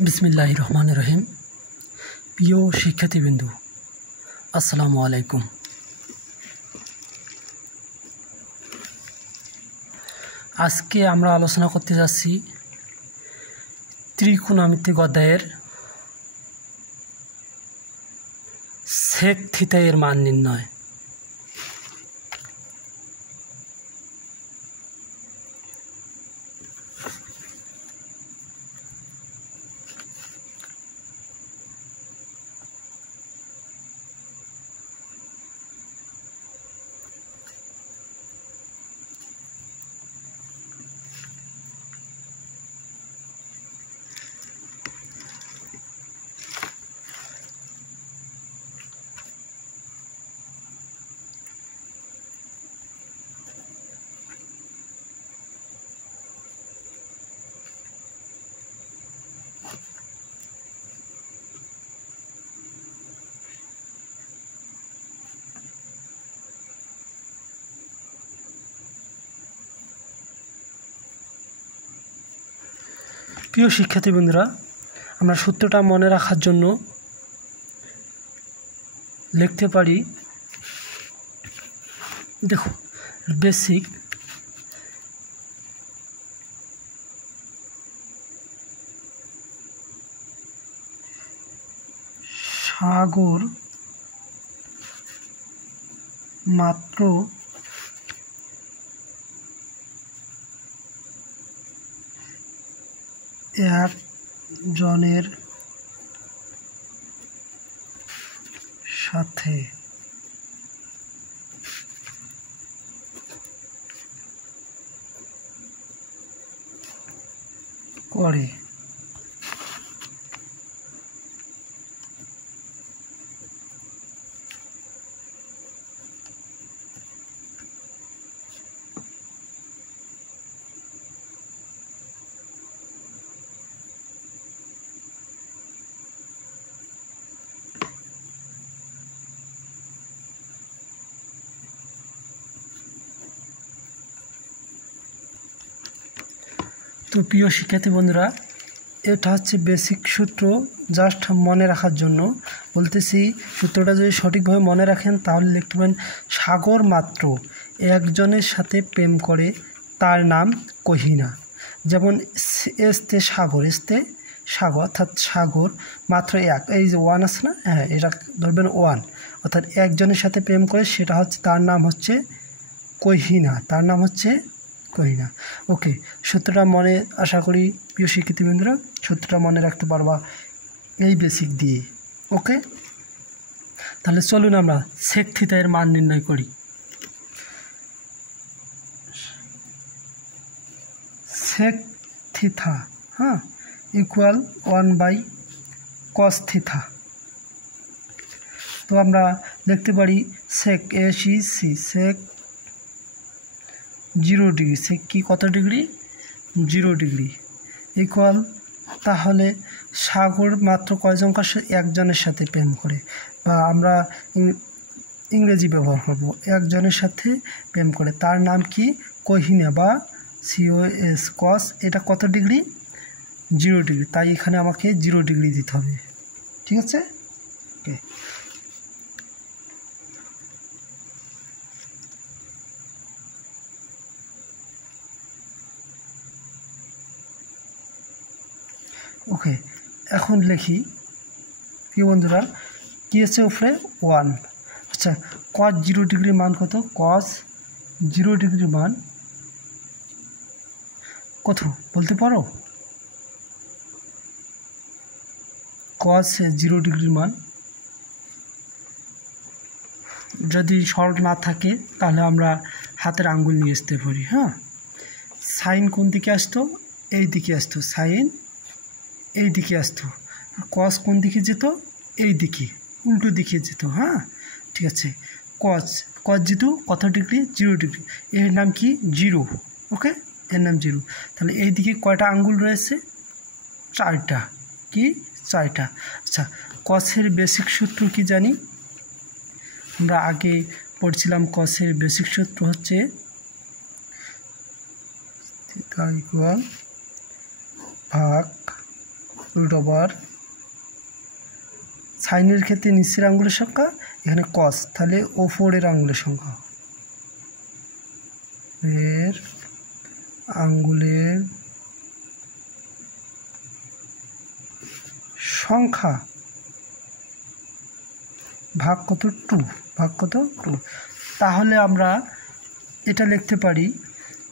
बिस्मिल्लाहिर रहमानिर रहीम। प्रिय शिक्षार्थीबृंद, আসসালামু আলাইকুম। আজকে আমরা আলোচনা করতে যাচ্ছি ত্রিকোণমিতিক অধ্যায়ের সেক থিটা এর মান নির্ণয়। প্রিয় শিক্ষার্থী বন্ধুরা, আমরা সূত্রটা মনে রাখার জন্য লিখতে পারি, দেখো বেসিক সাগর মাত্র একজনের সাথে করে। তো প্রিয় শিক্ষার্থী বন্ধুরা, এটা হচ্ছে বেসিক সূত্র, জাস্ট মনে রাখার জন্য বলতেছি। সূত্রটা যদি সঠিকভাবে মনে রাখেন তাহলে লিখতে পারেন সাগর মাত্র একজনের সাথে প্রেম করে, তার নাম কহিনা। যেমন এসতে সাগর, এসতে সাগর অর্থাৎ সাগর মাত্র এক, এই যে ওয়ান আছে না, হ্যাঁ এটা ধরবেন ওয়ান, অর্থাৎ একজনের সাথে প্রেম করে, সেটা হচ্ছে তার নাম হচ্ছে কহিনা, তার নাম হচ্ছে কহিনা। ওকে, সূত্রটা মনে, আশা করি প্রিয় শিক্ষার্থীবৃন্দরা সূত্রটা মনে রাখতে পারবা এই বেসিক দিয়ে। ওকে, তাহলে চলুন আমরা সেক থিটা এর মান নির্ণয় করি। Sec theta equal 1/cos theta. তো আমরা লিখতে পারি সেক এসি সেক 0 ডিগ্রি, সেক কি কত ডিগ্রি, 0 ডিগ্রি ইকুয়াল, তাহলে সাগর মাত্র কয়জন একজনের সাথে প্রেম করে, বা আমরা ইংরেজি ব্যবহার করব, একজনের সাথে প্রেম করে, তার নাম কি কহিনা বা COS কস, এটা কত ডিগ্রি, 0 ডিগ্রি, তাই এখানে আমাকে 0 ডিগ্রি দিতে হবে। ঠিক আছে, ওকে। ওকে, এখন লিখি কি বন্ধুরা, কি আছে উপরে 1। আচ্ছা, cos 0 ডিগ্রির মান কত, cos 0 ডিগ্রির মান কত বলতে পারো? cos 0 ডিগ্রির মান যদি সরল না থাকে তাহলে আমরা হাতের আঙ্গুল নিয়ে আসতে পারি। হ্যাঁ, সাইন কোন দিকে আসতো, এই দিকে আসতো, সাইন এই দিকে আসতো, কস কোন দিকে যেত, এই দিকে, উল্টো দিকে যেত। হ্যাঁ, ঠিক আছে, কস যেত কত ডিগ্রি, 0 ডিগ্রি, এর নাম কি 0। ওকে, এর নাম 0। তাহলে এই দিকে কয়টা আঙ্গুল রয়েছে, 4টা, কি 4টা। আচ্ছা, কসের বেসিক সূত্র কি জানি, আমরা আগে পড়ছিলাম, কসের বেসিক সূত্র হচ্ছে থিটা ইকুয়াল ভাগ রুট ওভার সাইনের ক্ষেত্রে নিচের আঙ্গুলের সংখ্যা, এখানে কস, তাহলে ওপরের আঙ্গুলের সংখ্যা, এর আঙ্গুলের সংখ্যা ভাগ কত 2, ভাগ কত 2। তাহলে আমরা এটা লিখতে পারি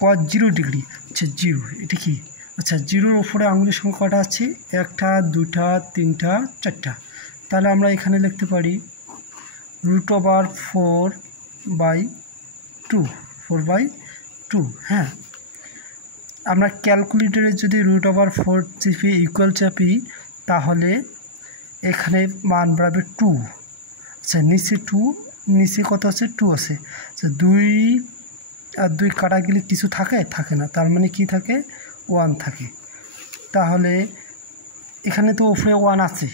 cos 0 ডিগ্রি, আচ্ছা 0, এটা কি, আচ্ছা 0-এর উপরে আঙ্গুলের সংখ্যা কটা আছে, 1টা 2টা 3টা 4টা, তাহলে আমরা এখানে লিখতে পারি √4/2, হ্যাঁ। আমরা ক্যালকুলেটরে যদি √4 চিপি ইকুয়াল চাপি তাহলে এখানে মান বাড়বে 2, আচ্ছা নিচে 2, নিচে কত আছে 2 আছে, আচ্ছা 2 আর 2 কাটা গেলে কিছু থাকে না, তার মানে কি থাকে 1 থাকে। তাহলে এখানে তো উপরে 1 আছে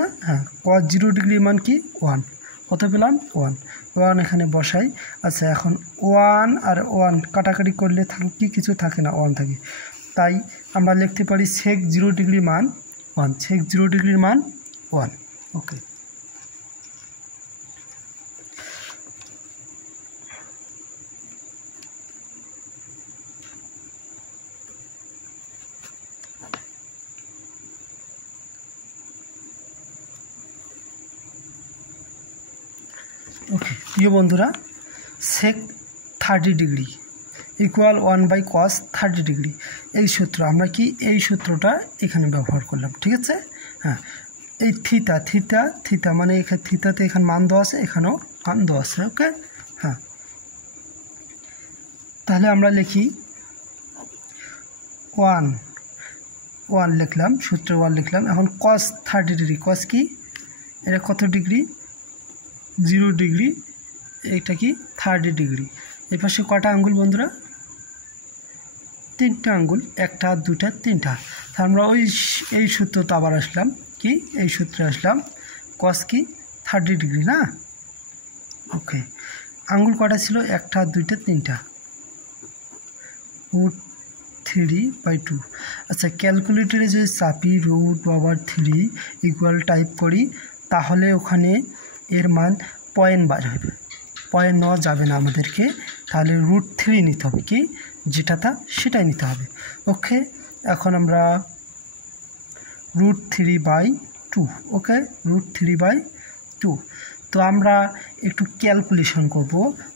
না, হ্যাঁ, cos 0 ডিগ্রির মান কি 1, কত পেলাম 1 এখানে বসাই। আচ্ছা এখন 1 আর 1 কাটাকাটি করলে কি কিছু থাকে না, 1 থাকে, তাই আমরা লিখতে পারি sec 0 ডিগ্রির মান 1, sec 0 ডিগ্রির মান 1। ওকে, প্রিয় বন্ধুরা, sec 30 degree equal 1/cos 30 degree, এই সূত্র আমরা কি এই সূত্রটা এখানে ব্যবহার করলাম, ঠিক আছে, হ্যাঁ। এই থিতা মানে এখানে থিতাতে এখানে মান দেওয়া আছে, এখানেও মান দেওয়া আছে, ওকে, হ্যাঁ। তাহলে আমরা লিখি 1 লিখলাম, সূত্র 1 লিখলাম। এখন cos 30 ডিগ্রি, cos কি, এটা কত ডিগ্রি 0 ডিগ্রি, এটা কি 30 ডিগ্রি। এই পাশে কটা আঙ্গুল বন্ধুরা, 3টা আঙ্গুল, 1টা 2টা 3টা। আমরা এই সূত্রটা আবার আসলাম, কি এই সূত্রে আসলাম, cos কি 30 ডিগ্রি না, ওকে। আঙ্গুল কটা ছিল, 1টা 2টা 3টা, √3/2। আচ্ছা ক্যালকুলেটরে যদি চাপি √3 ইকুয়াল টাইপ করি তাহলে ওখানে এর মান পয়েন্ট বার হবে, পয়েন্ট নেওয়া যাবে না আমাদেরকে, তাহলে √3 নিতে হবে, কি যেটা সেটাই নিতে হবে, ওকে। এখন আমরা √3/2, ওকে, √3/2। তো আমরা একটু ক্যালকুলেশন করব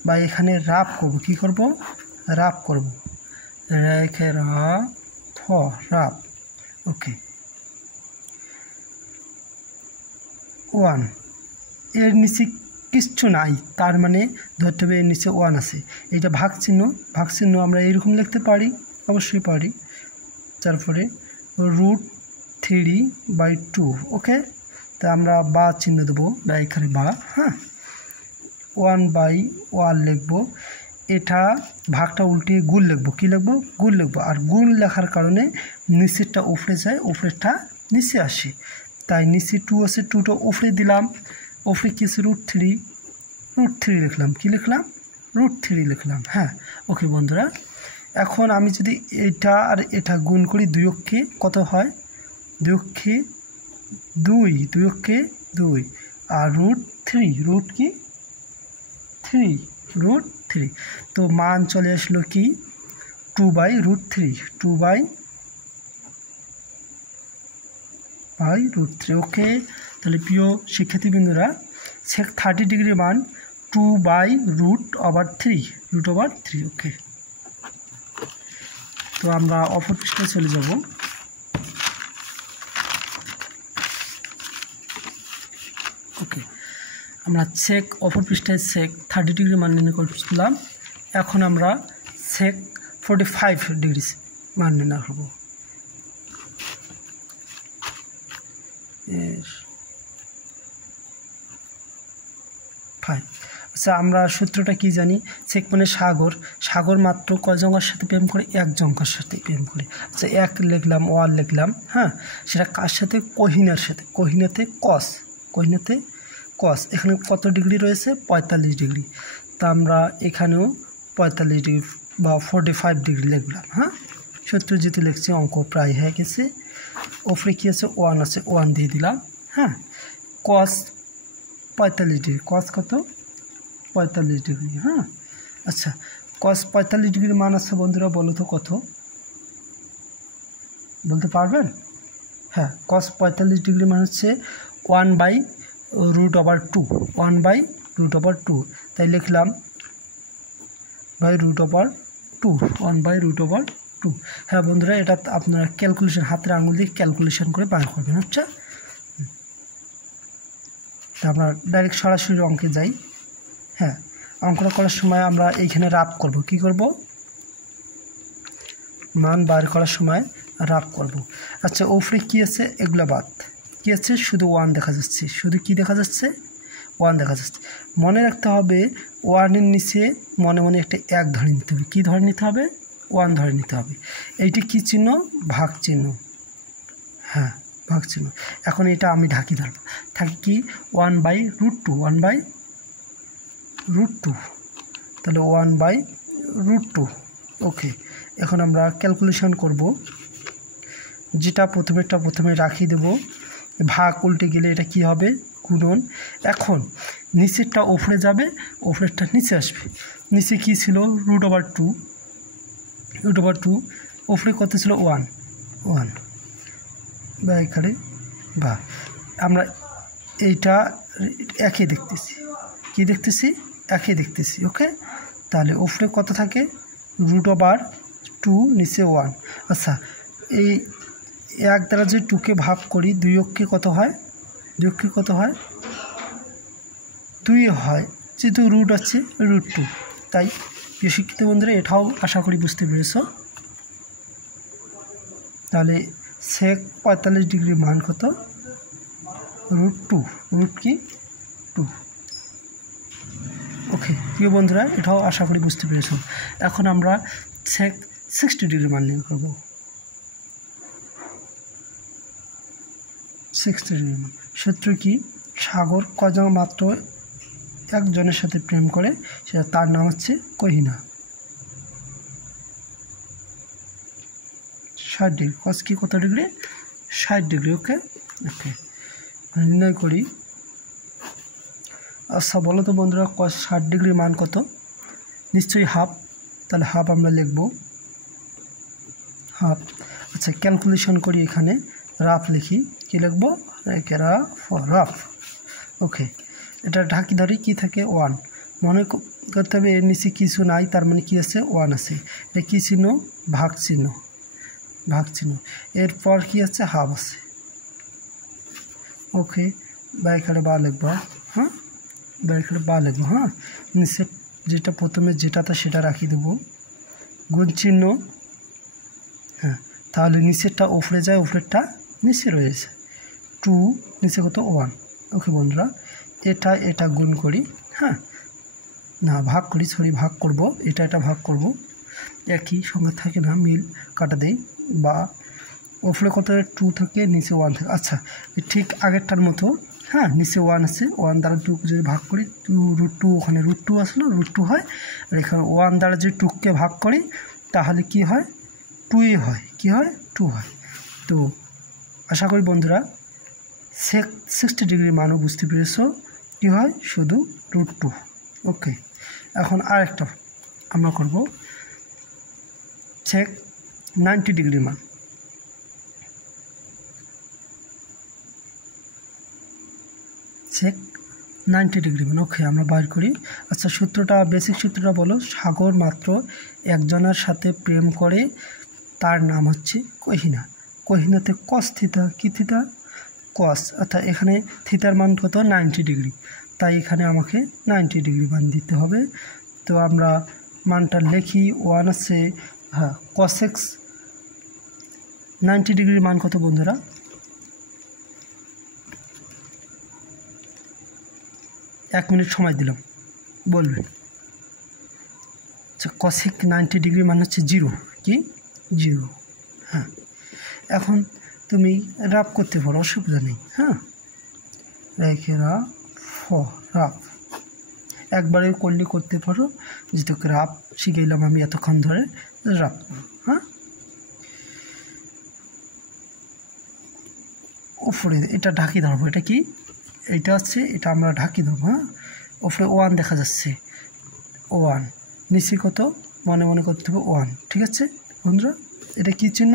বা এখানে রাফ করব, কি করব, রাফ করব, রেখে রাফ, ওকে। 1 এর নিচে কিচ্ছু নাই, তার মানে ধরতে হবে এর নিচে 1 আছে, এইটা ভাগ চিহ্ন আমরা এইরকম লিখতে পারি, অবশ্যই পারি। তারপরে √3/2, ওকে। তা আমরা বা চিহ্ন দেবো, বা এখানে বা, হ্যাঁ, 1/1 লিখবো, এটা ভাগটা উল্টে গুণ লিখবো, কি লিখবো, গুণ লিখবো, আর গুণ লেখার কারণে নিচেরটা উপরে যায়, উপরেরটা নিচে আসে, তাই নিচে 2 আছে, 2টা উপরে দিলাম, উপরে কি আছে √3 লিখলাম, কি লিখলাম √3 লিখলাম, হ্যাঁ, ওকে বন্ধুরা। এখন আমি যদি এটা আর এটা গুণ করি, 2 অক্ষে কত হয়, 2 অক্ষে 2, আর √3, তো মান চলে আসলো কি 2/√3, ওকে। তাহলে প্রিয় শিক্ষার্থীবৃন্দরা, sec 30 ডিগ্রির মান 2/√3, ওকে। তো আমরা অপর পৃষ্ঠায় চলে যাব। ওকে, আমরা অপর পৃষ্ঠায় sec 30 ডিগ্রি মান নির্ণয় করছিলাম, এখন আমরা sec 45 ডিগ্রি মান নির্ণয় করব। আচ্ছা আমরা সূত্রটা কি জানি, sec মানে সাগর মাত্র কয় জঙ্কার সাথে প্রেম করে, 1 জঙ্কার সাথে প্রেম করে। আচ্ছা 1 লিখলাম, 1 লিখলাম, হ্যাঁ, সেটা কার সাথে, কোহিনার সাথে, কোহিনাতে কস, এখানে কত ডিগ্রি রয়েছে, 45 ডিগ্রি, তা আমরা এখানেও 45 ডিগ্রি বা 45 ডিগ্রি লিখলাম, হ্যাঁ। সূত্র যেহেতু লিখছি অঙ্ক প্রায় হয়ে গেছে। ওপরে কী আছে ওয়ান আছে, ওয়ান দিয়ে দিলাম। হ্যাঁ, কস 45 ডিগ্রি, কস কত 45 ডিগ্রি। হ্যাঁ, আচ্ছা কস 45 ডিগ্রির মান আছে বন্ধুরা, বলো তো কত, বলতে পারবেন? হ্যাঁ, কস 45 ডিগ্রি মান হচ্ছে 1/√2, 1/√2। তাই লিখলাম √2, 1/√2। হ্যাঁ বন্ধুরা, এটা আপনারা ক্যালকুলেশন হাতের আঙুল দিয়ে ক্যালকুলেশন করে বার করবেন। আচ্ছা, তা আমরা ডাইরেক্ট সরাসরি অঙ্কে যাই। হ্যাঁ, অঙ্কটা করার সময় আমরা এইখানে রাফ করব। কি করব? মান বার করার সময় রাফ করব। আচ্ছা, ওপরে কী আছে এগুলো বাদ, কী আছে শুধু ওয়ান দেখা যাচ্ছে, শুধু কি দেখা যাচ্ছে ওয়ান দেখা যাচ্ছে। মনে রাখতে হবে ওয়ানের নিচে মনে মনে একটা এক ধরে নিতে হবে। কী ধরে নিতে হবে? ওয়ান ধরে নিতে হবে। এইটি কী চিহ্ন? ভাগ চিহ্ন। হ্যাঁ, ভাগ চিহ্ন। এখন এটা আমি ঢাকি ধরব, থাকি কি 1/√2, 1/√2, তাহলে 1/√2। ওকে, এখন আমরা ক্যালকুলেশন করব। যেটা প্রথমে রাখি দেব, ভাগ উল্টে গেলে এটা কি হবে? গুণন। এখন নিচেরটা ওপরে যাবে, ওপরেরটা নিচে আসবে। নিচে কি ছিল? √2, ওপরে কত ছিল? 1 বা এখানে বা আমরা এইটা একই দেখতেছি। কি দেখতেছি? একই দেখতেছি। ওকে, তাহলে ওপরে কত থাকে? √2, নিচে 1। আচ্ছা, এই এক দ্বারা যে 2কে ভাগ করি, 2 অক্ষে কত হয়? 2 অক্ষে কত হয়? 2 হয়, যেহেতু রুট আছে √2। তাই প্রিয় শিক্ষিত বন্ধুরা, এটাও আশা করি বুঝতে পেরেছ। তাহলে সেক 45 ডিগ্রির মান কত? √2, রুট কি 2। ওকে প্রিয় বন্ধুরা, এটাও আশা করি বুঝতে পেরেছ। এখন আমরা সেক 60 ডিগ্রি মান নির্ণয় করব। 60 ডিগ্রি মান সূত্র কি? সাগর কজন মাত্র একজনের সাথে প্রেম করে, সেটা তার নাম হচ্ছে কহিনা। 60 ডিগ্রি, কস কি কত ডিগ্রি? 60 ডিগ্রি। ওকে ওকে, নির্ণয় করি। আচ্ছা বলো তো বন্ধুরা, কস 60 ডিগ্রির মান কত? নিশ্চয়ই হাফ, তাহলে হাফ আমরা লিখব, হাফ। আচ্ছা, ক্যালকুলেশন করি, এখানে রাফ লিখি। কি লিখব? রাফ। ওকে, এটা ঢাকি ধরি, কি থাকে? 1। মনে করতে হবে এর নিচে কিছু নাই, তার মানে কি আছে? 1 আছে। এটা কী চিহ্ন? ভাগ চিহ্ন, ভাগ চিহ্ন। এরপর কি আছে? হাফ আছে। ওকে, বা এখানে বা লিখবো। হ্যাঁ, বা এখানে বা লিখবো। হ্যাঁ, নিচে যেটা প্রথমে যেটাতে সেটা রাখি দেবো, গুণ চিহ্ন। হ্যাঁ, তাহলে নিচেরটা উপরে যায়, উপরেরটা নিচে রয়েছে। 2 নিচে কত? 1। ওকে বন্ধুরা, এটা গুণ করি। হ্যাঁ, না ভাগ করি, সরি ভাগ করব। এটা ভাগ করব, একই সংখ্যা থাকে না, মিল কাটা দেই। বা উপরে কত? 2 থাকে, নিচে 1 থাকে। আচ্ছা, ঠিক আগেরটার মতো। হ্যাঁ, নিচে 1 আছে, 1 দ্বারা 2 যদি ভাগ করি, √2, ওখানে √2 আসলো, √2 হয়। আর এখানে 1 দ্বারা যদি 2কে ভাগ করি, তাহলে কি হয়? 2 হয়। কি হয়? 2 হয়। তো আশা করি বন্ধুরা সেক 60 ডিগ্রির মানও বুঝতে পেরেছ। কী হয়? শুধু √2। ওকে, এখন আরেকটা আমরা করব, সেক 90 ডিগ্রির মান। সেক 90 ডিগ্রি মান। ওকে, আমরা বাইর করি। আচ্ছা, সূত্রটা, বেসিক সূত্রটা বলো। সাগর মাত্র একজনের সাথে প্রেম করে, তার নাম হচ্ছে কহিনা। কহিনাতে কস থিতা, কি থিতা? কস। অর্থাৎ এখানে থিতার মান কত? 90 ডিগ্রি। তাই এখানে আমাকে 90 ডিগ্রি মান দিতে হবে। তো আমরা মানটা লিখি, 1 আছে। হ্যাঁ, কসেক্স 90 ডিগ্রির মান কত বন্ধুরা? এক মিনিট সময় দিলাম, বলবেন। আচ্ছা, কসেক 90 ডিগ্রি মান হচ্ছে 0। কি? 0। হ্যাঁ, এখন তুমি রাফ করতে পারো, অসুবিধা নেই। হ্যাঁ, রেখে রাফ একবারে করলে করতে পারো, যেহেতু রাফ শিখাইলাম আমি এতক্ষণ ধরে, রাফ। হ্যাঁ, উপরে এটা ঢাকি ধরবো, এটা কি, এইটা হচ্ছে, এটা আমরা ঢাকি ধরবো। হ্যাঁ, উপরে 1 দেখা যাচ্ছে, 1, নিচে কত মনে মনে করতে হবে 1। ঠিক আছে বন্ধুরা, এটা কি চিহ্ন,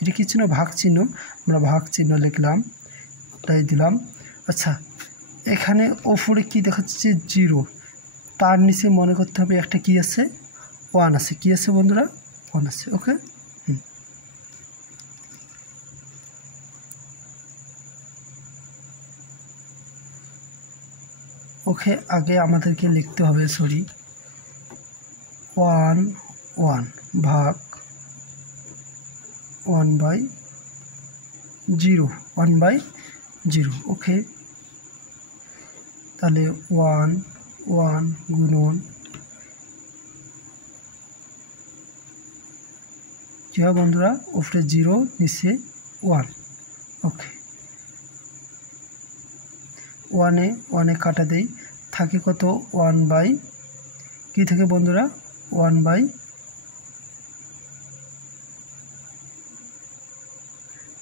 এটা কি চিহ্ন, ভাগ চিহ্ন। আমরা ভাগ চিহ্ন লিখলাম, তাই দিলাম। আচ্ছা, এখানে ওপরে কি দেখাচ্ছে 0, তার নিচে মনে করতে হবে একটা কি আছে, 1 আছে। কি আছে বন্ধুরা, 1 আছে। ওকে, ওকে, আগে আমাদেরকে লিখতে হবে, সরি, 1 1 ভাগ 1/0, 1/0। ওকে, তাহলে 1 1 গুণন কী হয় বন্ধুরা, উপরে 0 নিচে 1। ওকে, 1 কাটা দেই, থাকে কত, 1 বাই কী থাকে বন্ধুরা, 1 বাই,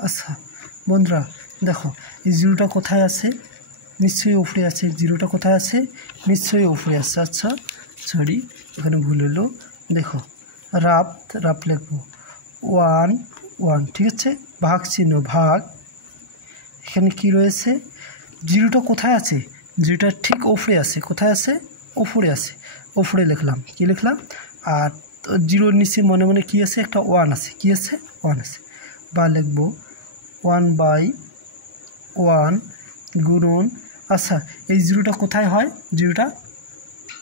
আচ্ছা বন্ধুরা দেখো এই 0টা কোথায় আছে, নিশ্চয়ই উপরে আছে। 0টা কোথায় আছে, নিশ্চয়ই উপরে আছে। আচ্ছা সরি, এখানে ভুল হলো। দেখো রাফ লিখবো 1 1, ঠিক আছে, ভাগ চিহ্ন ভাগ, এখানে কি রয়েছে, 0টা কোথায় আছে, 0টা ঠিক উপরে আছে। কোথায় আছে, উপরে আছে, উপরে লিখলাম। কি লিখলাম, আর 0-র নিচে মনে মনে কি আছে, একটা 1 আছে। কি আছে, 1 আছে। বা লিখবো 1/1 গুণন, আচ্ছা এই 0টা কোথায় হয়, 0টা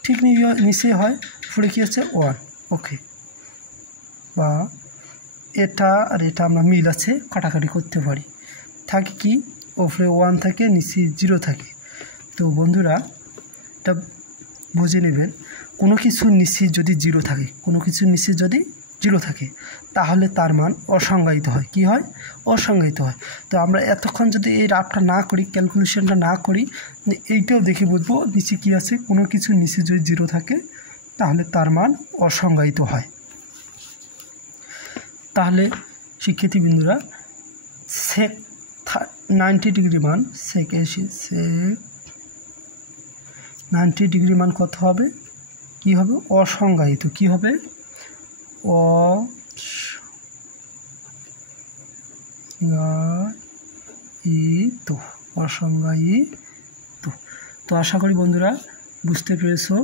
ঠিক নিচে হয়, উপরে কি আছে 1। ওকে, বা এটা আর এটা আমরা মিল আছে, কাটাকাটি করতে পারি। থাকে কি, উপরে 1 থাকে, নিচে 0 থাকে। তো বন্ধুরা এটা বুঝে নেবেন, কোনো কিছুর নিচে যদি 0 থাকে, কোনো কিছুর নিচে যদি 0 থাকে, তাহলে তার মান অসংজ্ঞায়িত হয়। কি হয়, অসংজ্ঞায়িত হয়। তো আমরা এতক্ষণ যদি এই রাফটা না করি, ক্যালকুলেশনটা না করি, এইটাও দেখে বুঝবো নিচে কি আছে, কোনো কিছুর নিচে যদি 0 থাকে তাহলে তার মান অসংজ্ঞায়িত হয়। তাহলে শিক্ষার্থীবৃন্দুরা, সেক 90 ডিগ্রি মান, সেক 90 ডিগ্রি মান কত হবে, কি হবে, অসংজ্ঞায়িত। কি হবে, অসংজ্ঞায়িত। তো আশা করি বন্ধুরা বুঝতে পেরেছো।